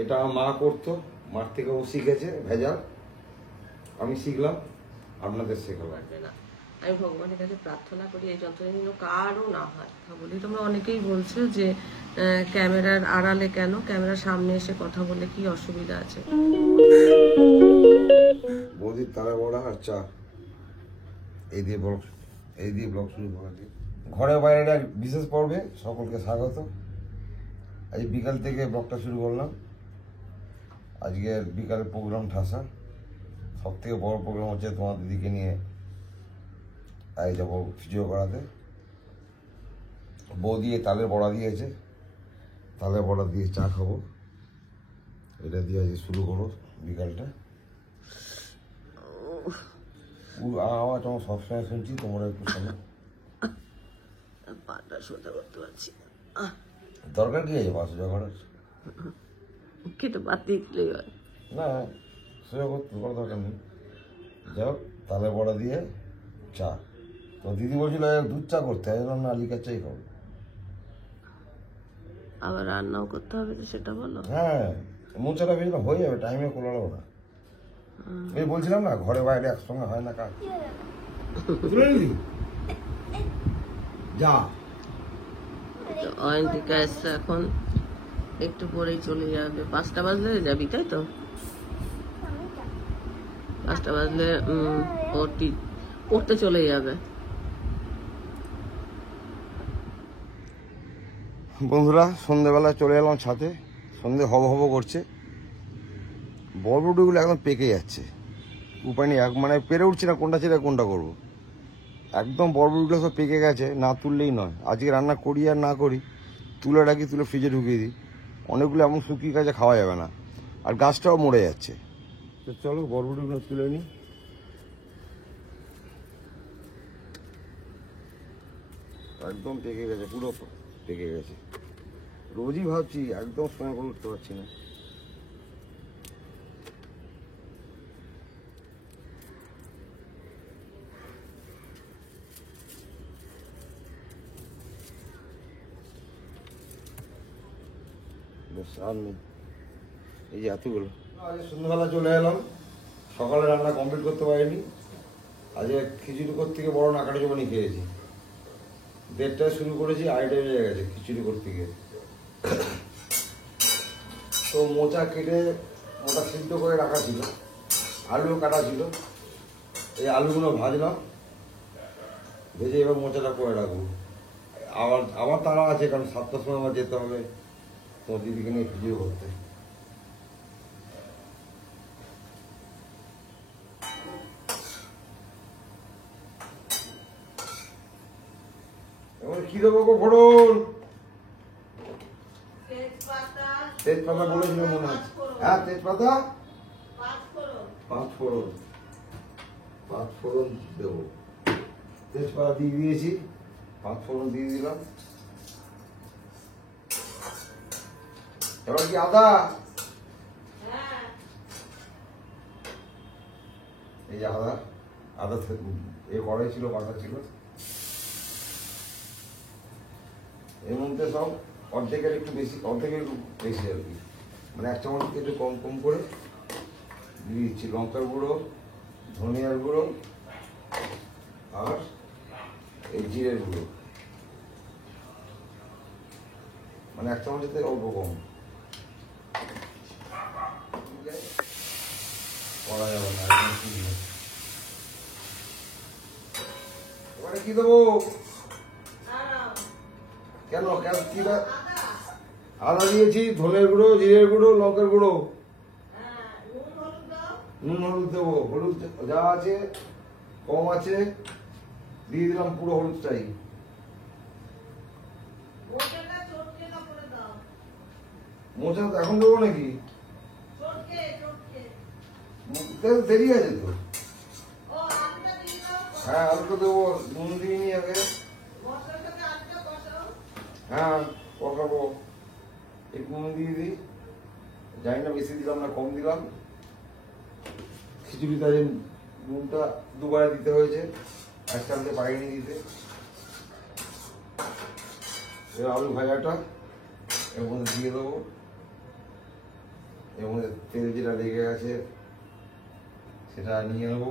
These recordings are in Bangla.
এটা আমার মা করতো, মার থেকে ও শিখেছে ভেজাল, আমি শিখলাম, আপনাদের শেখালাম। আমি ভগবানের কাছে প্রার্থনা করি এই যন্ত্রণা যেন কারও না হয়। বলি তোমরা অনেকেই বলছো যে ক্যামেরার আড়ালে কেন, ক্যামেরার সামনে এসে কথা বলে কি অসুবিধা আছে? বৌদির তারা বড়া আর চা, এই দিয়ে ব্লগ শুরু করা দিয়ে ঘরে বাইরে এক বিশেষ পর্বে সকলকে স্বাগত। আজ বিকাল থেকে ব্লগটা শুরু করলাম। আজকের বিকালের প্রোগ্রাম ঠাসা, সব থেকে বড় প্রোগ্রাম হচ্ছে তোমার দিদিকে নিয়ে আজ যাবো ফিজিও করাতে। বৌদি তালের বড়া দিয়েছে, তালের বড়া দিয়ে চা খাবো, এটা দিয়ে আজ শুরু করো বিকালটা। আওয়াজ আমার সবসময় শুনছি, তোমরা একটু শোনো। পাটা সোজা করতে পারছি দরকার কি আছে পা সোজা করার? কেটে বাতি দিলেই হয় না, সোজা করতে কোনো দরকার নেই। যাও, তালে বড়া দিয়ে চা। তো দিদি বলছিল দুধ চা করতে, না লিকার চাই খাবো। আবার রান্নাও করতে হবে তো, সেটা বলো। হ্যাঁ, মোচাটা ভেজে হয়ে যাবে, টাইমে কোলাবো না। এই বলছিলাম না, ঘরে বাইরে একসঙ্গে হয় না কাজ। যা অয়ন্তিকা এসছে এখন, একটু পরেই চলে যাবে। 5টা বাজলে যাবি, তাই তো? 5টা বাজলে পড়তে চলে যাবে। বন্ধুরা, সন্ধ্যেবেলা চলে এলাম ছাদে। সন্ধ্যে হব হব করছে, বরবটিগুলো একদম পেকে যাচ্ছে, উপায় নেই, মানে পেরে উঠছি না কোনটা ছেড়ে কোনটা করবো। একদম বরবটিগুলো সব পেকে গেছে, না তুললেই নয়। আজকে রান্না করি আর না করি, তুলে রাখি, তুলে ফ্রিজে ঢুকিয়ে দিই। অনেকগুলো এমন শুকিয়ে গেছে, খাওয়া যাবে না, আর গাছটাও মরে যাচ্ছে। তো চলো বরবটিগুলো তুলে নিই। একদম পেকে গেছে, পুরো পেকে গেছে। রোজই ভাবছি, একদম সময় করে উঠতে পারছি না। আর নেই, এই যে এতগুলো। আজ সন্ধ্যাবেলা চলে এলাম, সকালে রান্না কমপ্লিট করতে পারিনি। আজকে খিচুড়ি করতে গিয়ে বড় নাকাটা জমানি খেয়েছি। 1:30টায় শুরু করেছি, 2:30 বেজে গেছে খিচুড়ি করতে গিয়ে। তো মোচা কেটে মোটা সিদ্ধ করে রাখা ছিল, আলু কাটা ছিল। এই আলুগুলো ভাজলাম, ভেজে এবার মোচাটা করে রাখবো। আবার তারা আছে, কারণ 7টার সময় আমার যেতে হবে তোমার দিদিকে নিয়ে ভিডিও করতে। এবার কি দেবো গো ফোড়ন? তেজপাতা বলেছিল মনে আছে। হ্যাঁ, তেজপাতা, পাঁচ ফোড়ন দেবো। তেজপাতা দিয়ে দিয়েছি, 5 ফোড়ন দিয়ে দিলাম। এবার কি আদা, এই যে আদা এ কড়াই ছিল, বাটা ছিল। এর মধ্যে সব অর্ধেকের একটু বেশি আর কি, মানে 1 চামচ একটু কম কম করে দিয়ে দিচ্ছি। লঙ্কার গুঁড়ো, ধনিয়ার গুঁড়ো আর এই জিরের গুঁড়ো, মানে 1 চামচের থেকে অল্প কম করা যাবে না। এবারে কি দেবো? কেন কেন কি? আদা দিয়েছি, ধনের গুঁড়ো, জিরের গুঁড়ো, লঙ্কার গুঁড়ো, নুন হলুদ দেবো। হলুদ যা আছে কম আছে, দিয়ে দিলাম পুরো হলুদটাই। মোচা তো এখন দেবো নাকি? দেরি আছে তো। হ্যাঁ, আলুটা দেবো, নুন দিয়ে নি আগে। হ্যাঁ, কষাবো, একটু নুন দিয়ে দিই। জানি না বেশি দিলাম না কম দিলাম। খিচুড়িটা যে নুনটা দুবারে দিতে হয়েছে, একসাথে পাইনি দিতে। এবার আলু ভাজাটা এর মধ্যে দিয়ে দেবো। এর মধ্যে তেল যেটা লেগে গেছে সেটা নিয়ে নেবো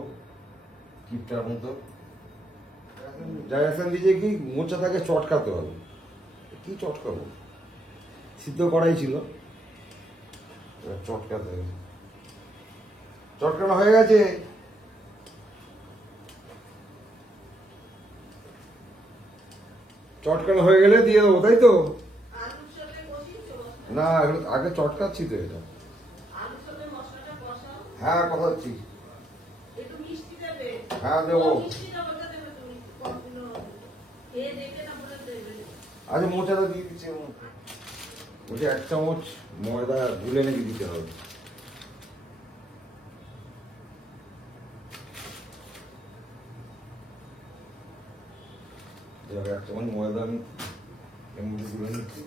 টিপটার মতো। ডাইরেকশন দিয়েছে কি মোচাটাকে চটকাতে হবে। কি চটকাবো, সিদ্ধ করাই ছিল, এবার চটকাতে হবে। চটকানো হয়ে গেছে। চটকানো হয়ে গেলে দিয়ে দেবো, তাই তো? না আগে চটকাচ্ছি তো এটা। হ্যাঁ কষাচ্ছি। হ্যাঁ দেবো। আচ্ছা মোচাটা দিয়ে দিচ্ছি। ওটা 1 চামচ ময়দা গুলে নাকি দিতে হবে। এবার 1 চামচ ময়দা আমি এর মধ্যে গুলে নিচ্ছি।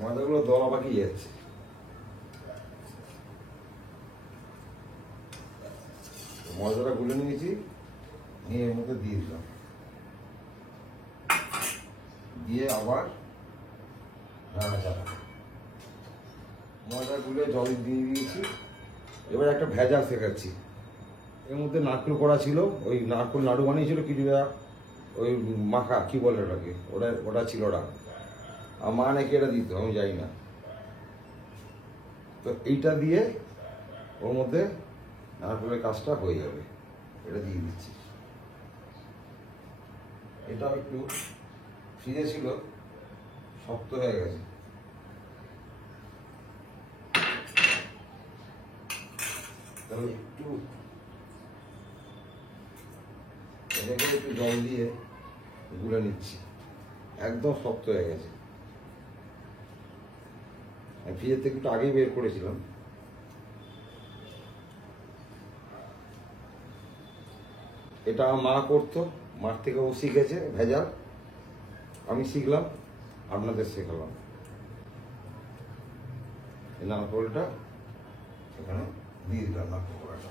ময়দাগুলো দলা পাকিয়ে যাচ্ছে। ময়দাটা গুলে নিয়েছি, নিয়ে এর মধ্যে দিয়ে দিলাম, দিয়ে আবার নাড়াচাড়া। ময়দা গুলে জল দিয়ে দিয়েছি। এবার একটা ভেজা শেখাচ্ছি। এর মধ্যে নারকেল করা ছিল, ওই নারকেল নাড়ু বানিয়েছিল কিছুটা, ওই মাখা কি বলে ওটাকে, ওটা ছিল ওটা। আর মা নাকি এটা দিত, আমি জানি না। তো এইটা দিয়ে ওর মধ্যে নারকেলের কাজটা হয়ে যাবে। এটা দিয়ে দিচ্ছি। এটাও একটু ফ্রিজে ছিল, শক্ত হয়ে গেছে। তাহলে একটু এটাকে একটু জল দিয়ে গুলে নিচ্ছি। একদম শক্ত হয়ে গেছে। ফ্রিজের থেকে একটু আগেই বের করেছিলাম। এটা মা করতো, মার থেকে ও শিখেছে ভেজাল, আমি শিখলাম, আপনাদের শেখালাম। এই নারকেলটা এখানে দিয়ে দিলাম, নারকেল কড়াটা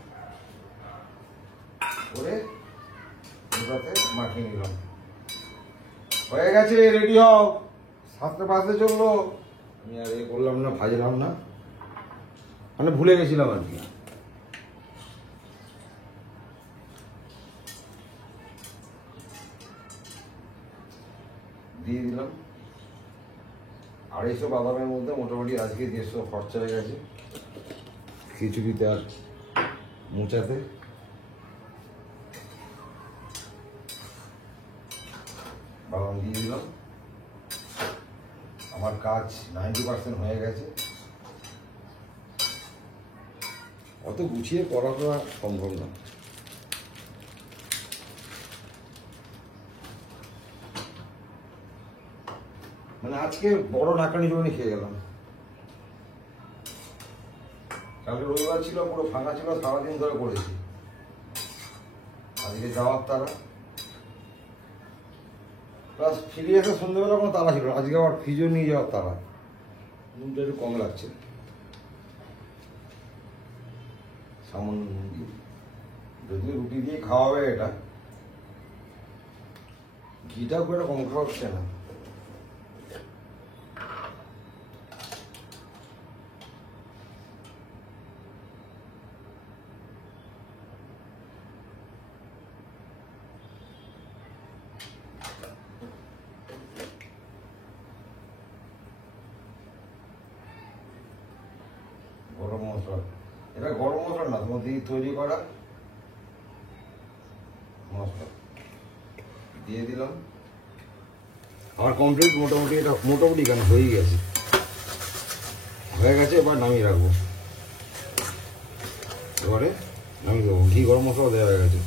করে ওটাতে মাখিয়ে নিলাম। হয়ে গেছে, রেডি হও। 7টা বাজতে চললো। আমি আর এ করলাম না, ভাজলাম না, মানে ভুলে গেছিলাম আর কি। দিয়ে দিলাম 250 বাদামের মধ্যে মোটামুটি আজকে 150 খরচা হয়ে গেছে খিচুড়িতে আর মোচাতে। বাদাম দিয়ে দিলাম। আমার কাজ 90% হয়ে গেছে। অত গুছিয়ে করাটা সম্ভব না। মানে আজকে বড় নাকানি জমি খেয়ে গেলাম। কালকে রবিবার ছিল, পুরো ফাঁকা ছিল, সারাদিন ধরে করেছি। আজকে যাওয়ার তারা, প্লাস ফিরে এসে সন্ধ্যেবেলা কোনো তারা ছিল। আজকে আবার ফ্রিজও নিয়ে যাওয়ার তারা। নুনটা একটু কম লাগছে, সামান্য নুন দিয়ে। যদিও রুটি দিয়ে খাওয়াবে এটা, ঘিটাও করে কম খাওয়া হচ্ছে না। গরম মশলা, এটা গরম মশলা না, তোমার দিয়ে তৈরি করা মশলা দিয়ে দিলাম। আমার কমপ্লিট মোটামুটি, এটা মোটামুটি কেন হয়ে গেছে, হয়ে গেছে। এবার নামিয়ে রাখবো। এবারে নামিয়ে দেবো। ঘি গরম মশলা দেওয়া হয়ে গেছে।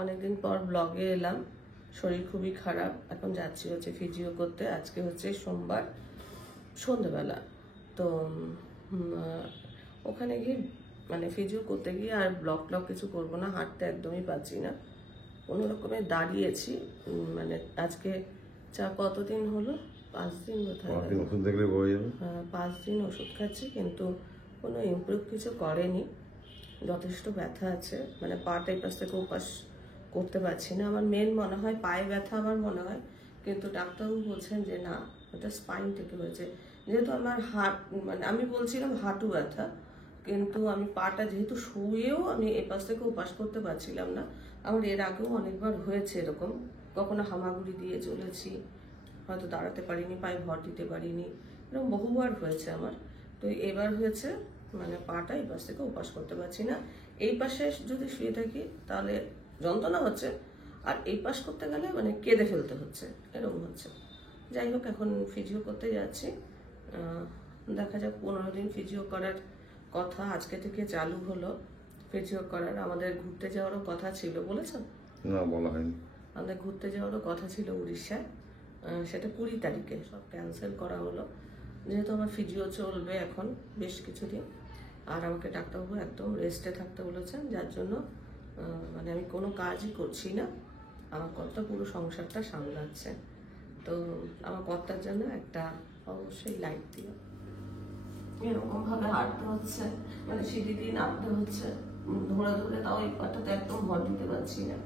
অনেকদিন পর ব্লগে এলাম। শরীর খুবই খারাপ, এখন যাচ্ছি হচ্ছে ফিজিও করতে। আজকে হচ্ছে সোমবার সন্ধ্যেবেলা। তো ওখানে গিয়ে মানে ফিজিও করতে গিয়ে আর ব্লগ কিছু করবো না, হাঁটতে একদমই পাচ্ছি না। কোনো রকমে দাঁড়িয়েছি। মানে আজকে কতদিন হলো, 5 দিন বোধহয়। 5 দিন ওষুধ খাচ্ছি, কিন্তু কোনো ইমপ্রুভ কিছু করেনি। যথেষ্ট ব্যথা আছে, মানে পাটা এই পাশ থেকে ওপাশ করতে পারছি না। আমার মেন মনে হয় পায়ে ব্যথা, আমার মনে হয়, কিন্তু ডাক্তারবাবু বলছেন যে না, ওটা স্পাইন থেকে হয়েছে। যেহেতু আমার মানে আমি বলছিলাম হাঁটু ব্যথা, কিন্তু আমি পাটা যেহেতু শুয়েও আমি এপাশ থেকে ওপাশ করতে পারছিলাম না। আমার এর আগেও অনেকবার হয়েছে এরকম, কখনো হামাগুড়ি দিয়ে চলেছি, হয়তো দাঁড়াতে পারিনি, পায়ে ভর দিতে পারিনি, এরকম বহুবার হয়েছে আমার। তো এবার হয়েছে মানে পাটা এই পাশ থেকে ওপাশ করতে পারছি না। এই পাশে যদি শুয়ে থাকি তাহলে যন্ত্রণা হচ্ছে, আর এই পাশ করতে গেলে মানে কেঁদে ফেলতে হচ্ছে, এরকম হচ্ছে। যাই হোক, এখন ফিজিও করতে যাচ্ছি। দেখা যাক, 15 দিন ফিজিও করার কথা আজকে থেকে চালু হলো। ফিজিও করার আমাদের ঘুরতে যাওয়ারও কথা ছিল, বলেছেন? না, বলা হয়নি। আমাদের ঘুরতে যাওয়ারও কথা ছিল উড়িষ্যায়, সেটা 20 তারিখে সব ক্যান্সেল করা হলো। যেহেতু আমার ফিজিও চলবে এখন বেশ কিছুদিন, আর আমাকে ডাক্তারবাবু একদম রেস্টে থাকতে বলেছেন, যার জন্য মানে আমি কোনো কাজই করছি না। আমার কর্তা পুরো সংসারটা সামলাচ্ছে। তো আমার কর্তার জন্য একটা অবশ্যই লাইট দিও। এরকম ভাবে হাঁটতে হচ্ছে, মানে সিঁড়ি দিয়ে নামতে হচ্ছে, ধরে ধরে, তাও এই পাটাতে একদম ভর দিতে পারছি না।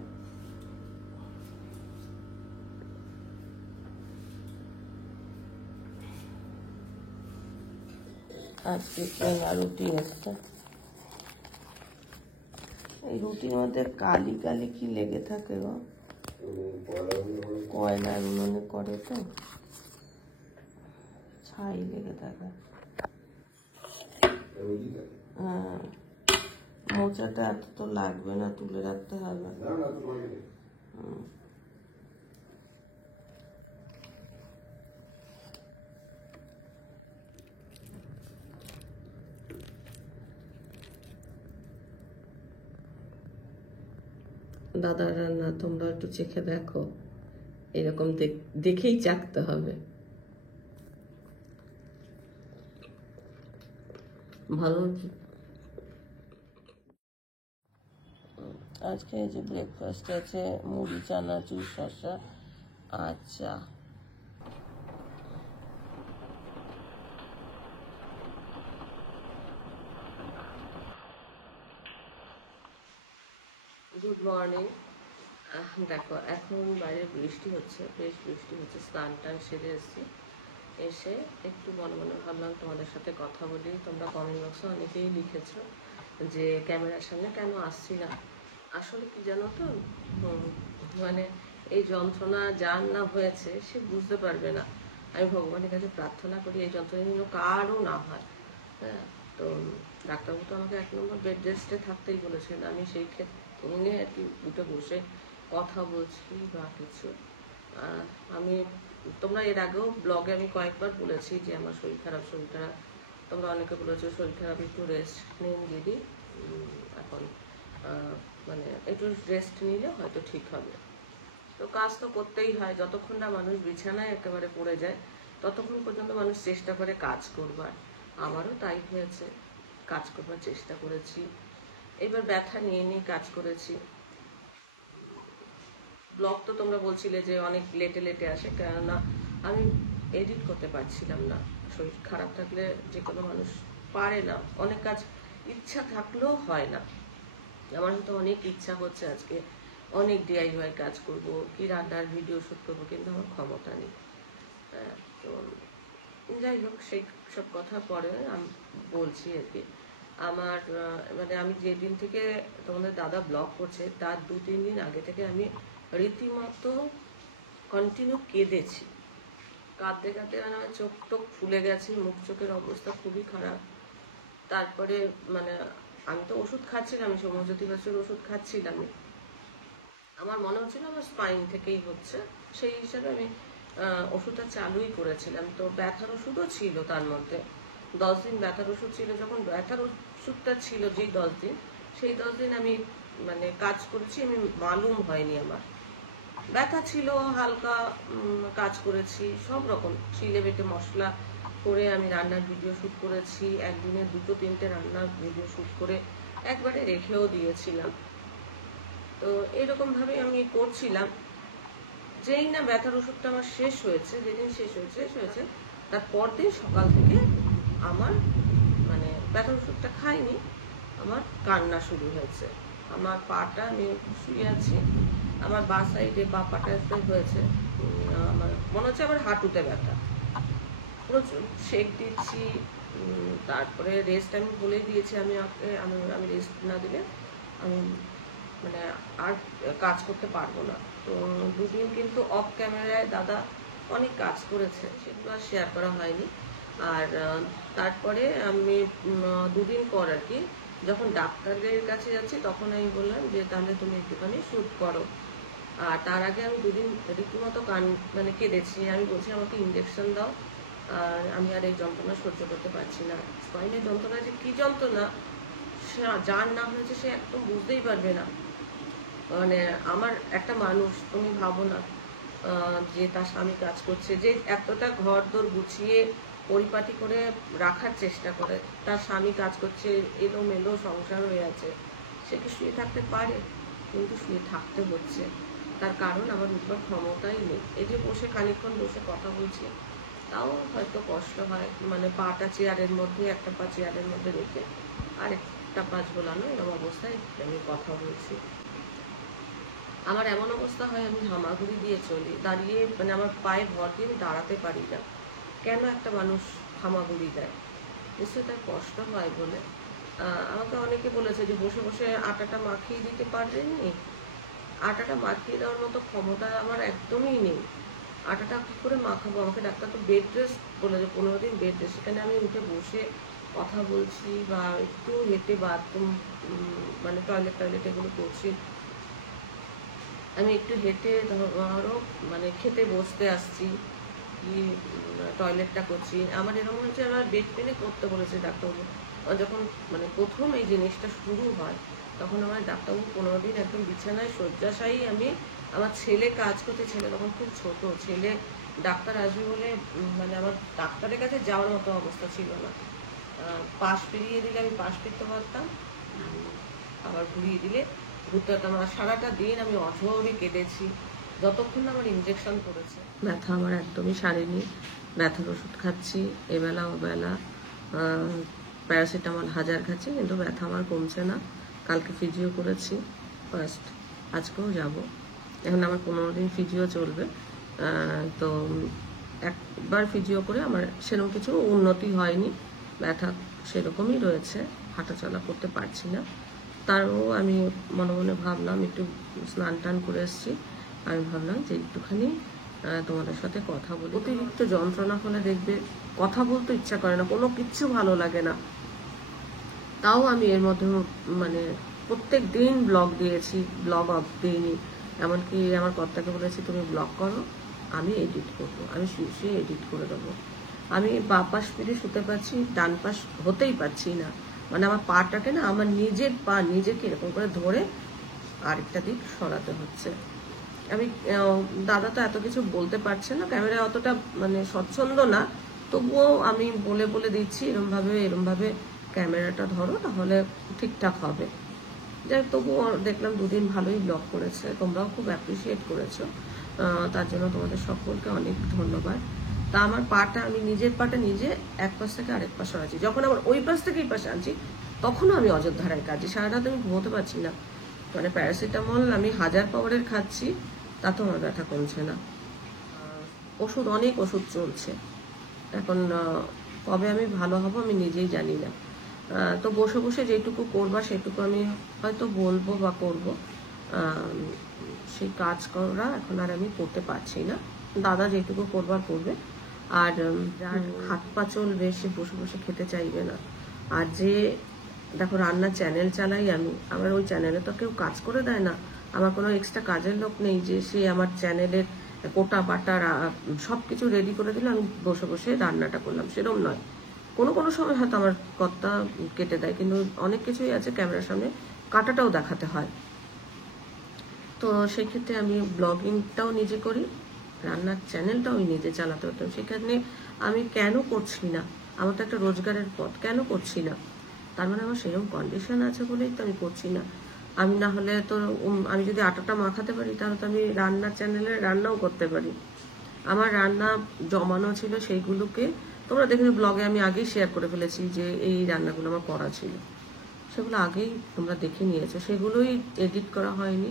আজকে রুটি একটা, এই রুটির মধ্যে কালি কালি কি লেগে থাকে গো, কয়লার উনুনে করে তো ছাই লেগে থাকে। হ্যাঁ, মোচাটা এত তো লাগবে না, তুলে রাখতে হবে। দাদার রান্না তোমরা একটু চেখে দেখো, এরকম দেখেই চাখতে হবে। ভালো। আজকে এই যে ব্রেকফাস্ট আছে, মুড়ি, চানাচুর, শসা, আচ্ছা। Good morning. দেখো, এখন বাইরে বৃষ্টি হচ্ছে, বেশ বৃষ্টি হচ্ছে। স্নান টান সেরে এসেছি, এসে একটু মনে মনে ভাবলাম তোমাদের সাথে কথা বলি। তোমরা কমেন্ট বক্সে অনেকেই লিখেছো যে ক্যামেরার সামনে কেন আসছি না। আসলে কি জানো তো, মানে এই যন্ত্রণা যার না হয়েছে সে বুঝতে পারবে না। আমি ভগবানের কাছে প্রার্থনা করি এই যন্ত্রণা যেন কারও না হয়। হ্যাঁ, তো ডাক্তারবাবু তো আমাকে 1 নম্বর বেড রেস্টে থাকতেই বলেছেন। আমি সেই ক্ষেত্রে নিয়ে আর কি উঠে বসে কথা বলছি বা কিছু। আমি, তোমরা এর আগেও ব্লগে আমি কয়েকবার বলেছি যে আমার শরীর খারাপ। তোমরা অনেকে বলেছো শরীর খারাপ, একটু রেস্ট নিন দিদি। এখন মানে একটু রেস্ট নিলে হয়তো ঠিক হবে। তো কাজ তো করতেই হয়, যতক্ষণ না মানুষ বিছানায় একেবারে পড়ে যায় ততক্ষণ পর্যন্ত মানুষ চেষ্টা করে কাজ করবার। আমারও তাই হয়েছে, কাজ করবার চেষ্টা করেছি। এবার ব্যথা নিয়ে নিয়ে কাজ করেছি। ব্লগ তো তোমরা বলছিলে যে অনেক লেটে লেটে আসে, কেননা আমি এডিট করতে পারছিলাম না। শরীর খারাপ থাকলে যে কোনো মানুষ পারে না, অনেক কাজ ইচ্ছা থাকলেও হয় না। আমার হয়তো অনেক ইচ্ছা হচ্ছে আজকে অনেক DIY কাজ করব, কি রান্নার ভিডিও শ্যুট করবো, কিন্তু আমার ক্ষমতা নেই। তো যাই হোক, সেই সব কথা পরে আমি বলছি আর কি। আমার মানে আমি যেদিন থেকে তোমাদের দাদা ব্লগ করছে তার 2-3 দিন আগে থেকে আমি রীতিমতো কন্টিনিউ কেঁদেছি। কাঁদতে কাঁদতে মানে আমার চোখ টোক ফুলে গেছে, মুখ চোখের অবস্থা খুবই খারাপ। তারপরে মানে আমি তো ওষুধ খাচ্ছিলাম, সৌম্যজ্যোতি বাসুর ওষুধ খাচ্ছিলাম। আমার মনে হচ্ছিল আমার স্পাইন থেকেই হচ্ছে, সেই হিসাবে আমি ওষুধটা চালুই করেছিলাম। তো ব্যথার ওষুধও ছিল তার মধ্যে, 10 দিন ব্যথার ওষুধ ছিল। যখন ব্যথার ওষুধটা ছিল যেই 10 দিন, সেই 10 দিন আমি মানে কাজ করেছি, আমি মালুম হয়নি আমার। ব্যথা ছিল, হালকা কাজ করেছি, সব রকম শিলে বেটে মশলা করে আমি রান্নার ভিডিও শ্যুট করেছি। একদিনে 2-3টে রান্নার ভিডিও শ্যুট করে একবারে রেখেও দিয়েছিলাম। তো এইরকমভাবেই আমি করছিলাম। যেই না ব্যথার ওষুধটা আমার শেষ হয়েছে, যেদিন শেষ হয়েছে তার পরদিন সকাল থেকে আমার মানে ব্যথার ওষুধটা খাইনি, আমার কান্না শুরু হয়েছে। আমার পাটা, আমি শুয়ে আছি, আমার বাঁ সাইডে বা পাটাতে হয়েছে। আমার মনে হচ্ছে আমার হাঁটুতে ব্যথা, প্রচুর শেক দিচ্ছি। তারপরে রেস্ট আমি বলে দিয়েছি, আমি রেস্ট না দিলে আমি মানে আর কাজ করতে পারবো না। তো দুদিন কিন্তু অফ ক্যামেরায় দাদা অনেক কাজ করেছে, সেগুলো আর শেয়ার করা হয়নি। আর তারপরে আমি দুদিন পর আর কি যখন ডাক্তারদের কাছে যাচ্ছি তখন আমি বললাম যে তাহলে তুমি একটুখানি শ্যুট করো। আর তার আগে আমি দুদিন রীতিমতো মানে কেঁদেছি। আমি বলছি আমাকে ইঞ্জেকশন দাও, আর আমি আর এই যন্ত্রণা সহ্য করতে পারছি না। স্পাইনের যন্ত্রণা যে কী যন্ত্রণা, যার না হয়েছে সে একদম বুঝতেই পারবে না। মানে আমার একটা মানুষ, তুমি ভাবো না যে তার স্বামী কাজ করছে, যে এতটা ঘর দোর গুছিয়ে পরিপাটি করে রাখার চেষ্টা করে, তার স্বামী কাজ করছে, এলোমেলো সংসার হয়ে আছে, সে কি শুয়ে থাকতে পারে? কিন্তু শুয়ে থাকতে হচ্ছে। তার কারণ আমার উঠবার ক্ষমতাই নেই। এই যে বসে খানিকক্ষণ বসে কথা বলছি, তাও হয়তো কষ্ট হয়। মানে পাটা চেয়ারের মধ্যে, একটা পা চেয়ারের মধ্যে রেখে আর একটা পা ঝোলানো, এরকম অবস্থায় আমি কথা বলছি। আমার এমন অবস্থা হয় আমি হামাগুড়ি দিয়ে চলি, দাঁড়িয়ে মানে আমার পায়ে ভর দিয়ে আমি দাঁড়াতে পারি না। কেন একটা মানুষ হামাগুড়ি দেয়? নিশ্চয়ই তার কষ্ট হয় বলে। আমাকে অনেকে বলেছে যে বসে বসে আটাটা মাখিয়ে দিতে পারেননি। আটাটা মাখিয়ে দেওয়ার মতো ক্ষমতা আমার একদমই নেই। আটাটা কী করে মাখাবো? আমাকে ডাক্তার তো বেড রেস্ট বলেছে, 15 দিন বেড রেস্ট। সেখানে আমি উঠে বসে কথা বলছি বা একটু হেঁটে বাথরুম মানে টয়লেট এগুলো করছি, আমি একটু হেঁটে ধরো মানে খেতে বসতে আসছি, কি টয়লেটটা করছি। আমার এরকম হচ্ছে, আমার বেড পেনে করতে বলেছে ডাক্তারবাবু। যখন মানে প্রথম এই জিনিসটা শুরু হয় তখন আমার ডাক্তারবাবু 15 দিন একদম বিছানায় শয্যাশায়ী। আমার ছেলে কাজ করতে, ছেলে তখন খুব ছোট, ছেলে ডাক্তার আসবে বলে মানে আমার ডাক্তারের কাছে যাওয়ার মতো অবস্থা ছিল না। পাশ ফিরিয়ে দিলে আমি পাশ ফিরতে পারতাম, আবার ঘুরিয়ে দিলে ঘুরতে পারতাম। আর সারাটা দিন আমি অঝরে কেঁদেছি যতক্ষণ না আমার ইঞ্জেকশন করেছে। ব্যথা আমার একদমই সারেনি। ব্যথার ওষুধ খাচ্ছি এবেলা ওবেলা, প্যারাসিটামল 1000 খাচ্ছি, কিন্তু ব্যথা আমার কমছে না। কালকে ফিজিও করেছি ফার্স্ট, আজকেও যাব। এখন আমার 15 দিন ফিজিও চলবে। তো একবার ফিজিও করে আমার সেরকম কিছু উন্নতি হয়নি, ব্যথা সেরকমই রয়েছে, হাঁটাচলা করতে পারছি না। তারও আমি মনে মনে ভাবলাম, একটু স্নান টান করে এসেছি, আমি ভাবলাম যে একটুখানি তোমাদের সাথে কথা বলি। অতিরিক্ত যন্ত্রণা হলে দেখবে কথা বলতে ইচ্ছা করে না, কোনো কিচ্ছু ভালো লাগে না। তাও আমি এর মধ্যে মানে প্রত্যেক দিন ব্লগ দিয়েছি, ব্লগ অফ দিইনি। এমনকি আমার কর্তাকে বলেছি তুমি ব্লগ করো, আমি এডিট করবো, আমি শুয়ে এডিট করে দেবো। আমি বাঁ পাশ ফিরে শুতে পারছি, ডান পাশ হতেই পারছি না। মানে আমার পাটাকে না, আমার নিজের পা নিজেকে এরকম করে ধরে আরেকটা দিক সরাতে হচ্ছে। আমি দাদা তো এত কিছু বলতে পারছে না, ক্যামেরায় অতটা মানে স্বচ্ছন্দ না, তবুও আমি বলে বলে দিচ্ছি এরমভাবে ক্যামেরাটা ধরো, তাহলে ঠিকঠাক হবে। যাই হোক, তবুও দেখলাম 2 দিন ভালোই ব্লগ করেছে, তোমরাও খুব অ্যাপ্রিসিয়েট করেছো, তার জন্য তোমাদের সকলকে অনেক ধন্যবাদ। তা আমার পাটা, আমি নিজের পাটা নিজে এক পাশ থেকে আরেক পাশ সরাচ্ছি। যখন আবার ওই পাশ থেকে এই পাশে আনছি তখনও আমি অযোধ্যারায় কাজে, সারা রাত আমি ঘুমোতে পারছি না। মানে প্যারাসিটামল আমি 1000 পাওয়ারের খাচ্ছি, তাতেও আমার ব্যথা কমছে না। ওষুধ, অনেক ওষুধ চলছে এখন। কবে আমি ভালো হব আমি নিজেই জানি না। তো বসে বসে যেটুকু করবা সেটুকু আমি হয়তো বলবো বা করবো, সেই কাজ করা এখন আর আমি করতে পারছি না। দাদা যেটুকু করবার করবে। আর যার হাত পা চলবে সে বসে বসে খেতে চাইবে না। আর যে দেখো রান্নার চ্যানেল চালাই আমি, আমার ওই চ্যানেলে তো কেউ কাজ করে দেয় না, আমার কোনো এক্সট্রা কাজের লোক নেই যে সে আমার চ্যানেলের কোটা বাটা সব কিছু রেডি করে দিল, আমি বসে বসে রান্নাটা করলাম, সেরকম নয়। কোনো কোনো সময় হয়তো আমার কর্তা কেটে দেয়, কিন্তু অনেক কিছুই আছে ক্যামেরার সামনে কাটাটাও দেখাতে হয়। তো সেক্ষেত্রে আমি ব্লগিংটাও নিজে করি, রান্নার চ্যানেলটাও আমি নিজে চালাতে হতাম। সেখানে আমি কেন করছি না? আমার তো একটা রোজগারের পথ, কেন করছি না? তার মানে আমার সেরকম কন্ডিশন আছে বলেই তো আমি করছি না। আমি না হলে তো আমি যদি আটাটা মাখাতে পারি তাহলে তো আমি রান্নার চ্যানেলে রান্নাও করতে পারি। আমার রান্না জমানো ছিল, সেইগুলোকে তোমরা দেখে ব্লগে আমি আগেই শেয়ার করে ফেলেছি যে এই রান্নাগুলো আমার করা ছিল, সেগুলো আগেই তোমরা দেখে নিয়েছো, সেগুলোই এডিট করা হয়নি।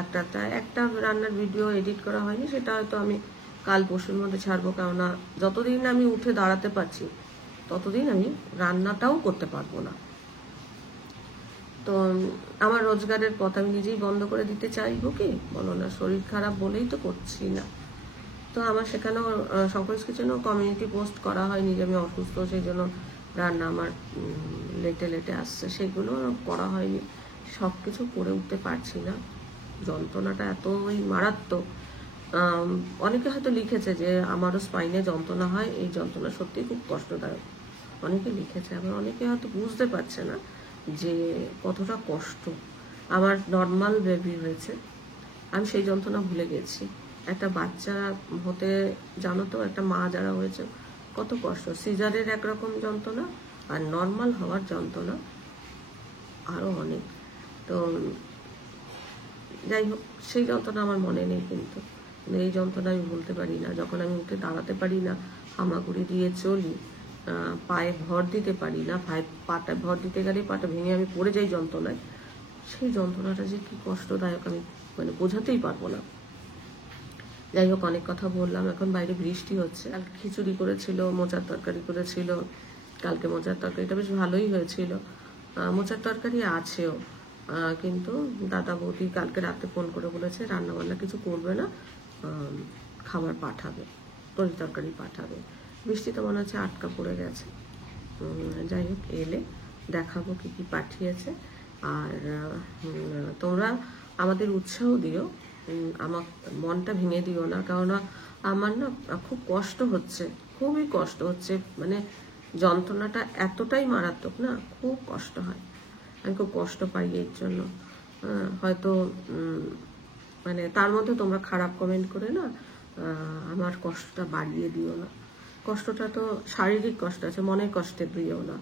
একটা রান্নার ভিডিও এডিট করা হয়নি, সেটা হয়তো আমি কাল পরশুর মধ্যে ছাড়বো, কেননা যতদিন আমি উঠে দাঁড়াতে পারছি ততদিন আমি রান্নাটাও করতে পারবো না। তো আমার রোজগারের পথ আমি নিজেই বন্ধ করে দিতে চাইবো কি বলো না, শরীর খারাপ বলেই তো করছি না। তো আমার সেখানেও শঙ্করস কিচেনেও কমিউনিটি পোস্ট করা হয়নি যে আমি অসুস্থ, সেই জন্য রান্না আমার লেটে লেটে আসছে, সেগুলো করা হয়নি। সব কিছু করে উঠতে পারছি না, যন্ত্রণাটা এতই মারাত্মক। অনেকে হয়তো লিখেছে যে আমারও স্পাইনে যন্ত্রণা হয়, এই যন্ত্রণা সত্যিই খুব কষ্টদায়ক, অনেকে লিখেছে। আবার অনেকে হয়তো বুঝতে পারছে না যে কতটা কষ্ট। আমার নর্মাল বেবি হয়েছে, আমি সেই যন্ত্রণা ভুলে গেছি। একটা বাচ্চা হতে জানো তো, একটা মা যারা হয়েছে কত কষ্ট। সিজারের একরকম যন্ত্রণা আর নর্মাল হওয়ার যন্ত্রণা আরও অনেক। তো যাই হোক, সেই যন্ত্রণা আমার মনে নেই, কিন্তু এই যন্ত্রণা আমি বলতে পারি না। যখন আমি উঠে দাঁড়াতে পারি না, হামাগুড়ি দিয়ে চলি, পায়ে ভর দিতে পারি না, পাটা ভর দিতে গেলে পাটা ভেঙে আমি পড়ে যাই যন্ত্রণায়, সেই যন্ত্রণাটা যে কি কষ্টদায়ক আমি বোঝাতেই পারবো না। যাই হোক, অনেক কথা বললাম। এখন বাইরে বৃষ্টি হচ্ছে। কালকে খিচুড়ি করেছিল, মোচার তরকারি করেছিল। কালকে মোচার তরকারিটা বেশ ভালোই হয়েছিল। মোচার তরকারি আছেও, কিন্তু দাদা বৌদি কালকে রাতে ফোন করে বলেছে রান্নাবান্না কিছু করবে না, খাবার পাঠাবে, তরি তরকারি পাঠাবে। বৃষ্টিতে মনে হচ্ছে আটকা পড়ে গেছে। যাই হোক, এলে দেখাবো কি কি পাঠিয়েছে। আর তোমরা আমাদের উৎসাহ দিও, আমার মনটা ভেঙে দিও না, কেননা আমার না খুব কষ্ট হচ্ছে, খুবই কষ্ট হচ্ছে। যন্ত্রণাটা এতটাই মারাত্মক না, খুব কষ্ট হয়, আমি খুব কষ্ট পাই এর জন্য। হয়তো তার মধ্যে তোমরা খারাপ কমেন্ট করে না আমার কষ্টটা বাড়িয়ে দিও না। কষ্টটা তো শারীরিক কষ্ট আছে, মনের কষ্টে দিও না,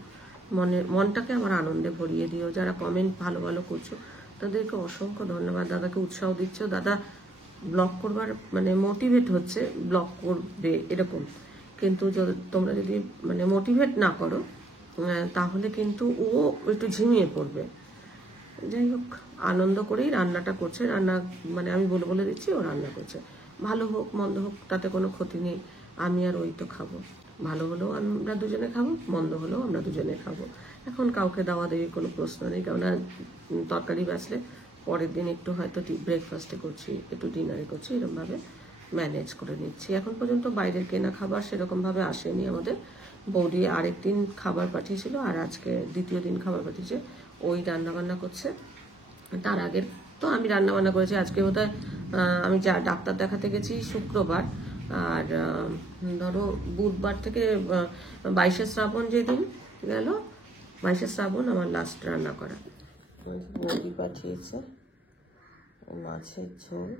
মনটাকে আমার আনন্দে ভরিয়ে দিও। যারা কমেন্ট ভালো ভালো করছো তাদেরকে অসংখ্য ধন্যবাদ। দাদাকে উৎসাহ দিচ্ছ, দাদা ব্লগ করবার মোটিভেট হচ্ছে, ব্লগ করবে এরকম। কিন্তু তোমরা যদি মোটিভেট না করো তাহলে কিন্তু ও একটু ঝিমিয়ে পড়বে। যাই হোক, আনন্দ করেই রান্নাটা করছে। রান্না আমি বলে দিচ্ছি, ও রান্না করছে। ভালো হোক মন্দ হোক তাতে কোনো ক্ষতি নেই, আমি আর ওই তো খাবো। ভালো হলেও আমরা দুজনে খাবো, মন্দ হলেও আমরা দুজনে খাবো। এখন কাউকে দাওয়া দেওয়ার কোনো প্রশ্ন নেই, কেননা তরকারি বাঁচলে পরের দিন একটু হয়তো ব্রেকফাস্টে করছি, একটু ডিনারে করছি, এরকমভাবে ম্যানেজ করে নিচ্ছি। এখন পর্যন্ত বাইরের কেনা খাবার সেরকমভাবে আসেনি আমাদের। বৌদি আরেকদিন খাবার পাঠিয়েছিল, আর আজকে দ্বিতীয় দিন খাবার পাঠিয়েছে, ওই রান্নাবান্না করছে। তার আগের তো আমি রান্নাবান্না করেছি। আজকে বোধহয় আমি ডাক্তার দেখাতে গেছি শুক্রবার, আর ধরো বুধবার থেকে 22শে শ্রাবণ যেদিন গেল, 22শে শ্রাবণ আমার লাস্ট রান্না করা। বৌদি পাঠিয়েছে মাছের ঝোল,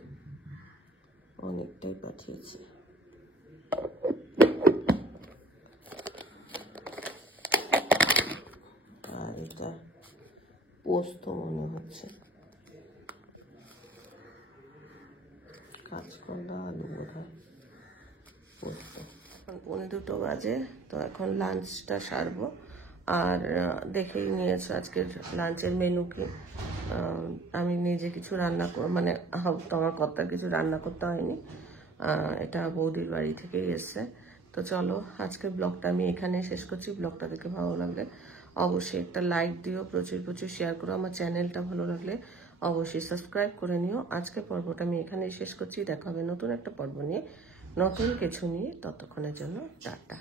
অনেকটাই পাঠিয়েছে। আর এটা পোস্ত মনে হচ্ছে, কাঁচকলা আলু বোধহয় পোস্ত। 1:45 বাজে, তো এখন লাঞ্চটা সারবো। আর দেখেই নিয়েছো আজকের লাঞ্চের মেনু কি। আমি নিজে কিছু রান্না আমার কর্তার কিছু রান্না করতে হয়নি, এটা বৌদির বাড়ি থেকেই এসছে। তো চলো, আজকের ব্লগটা আমি এখানে শেষ করছি। ব্লগটা দেখে ভালো লাগলে অবশ্যই একটা লাইক দিও, প্রচুর প্রচুর শেয়ার করো। আমার চ্যানেলটা ভালো লাগলে অবশ্যই সাবস্ক্রাইব করে নিও। আজকের পর্বটা আমি এখানেই শেষ করছি। দেখা হবে নতুন একটা পর্ব নিয়ে, নতুন কিছু নিয়ে। ততক্ষণের জন্য টাটা।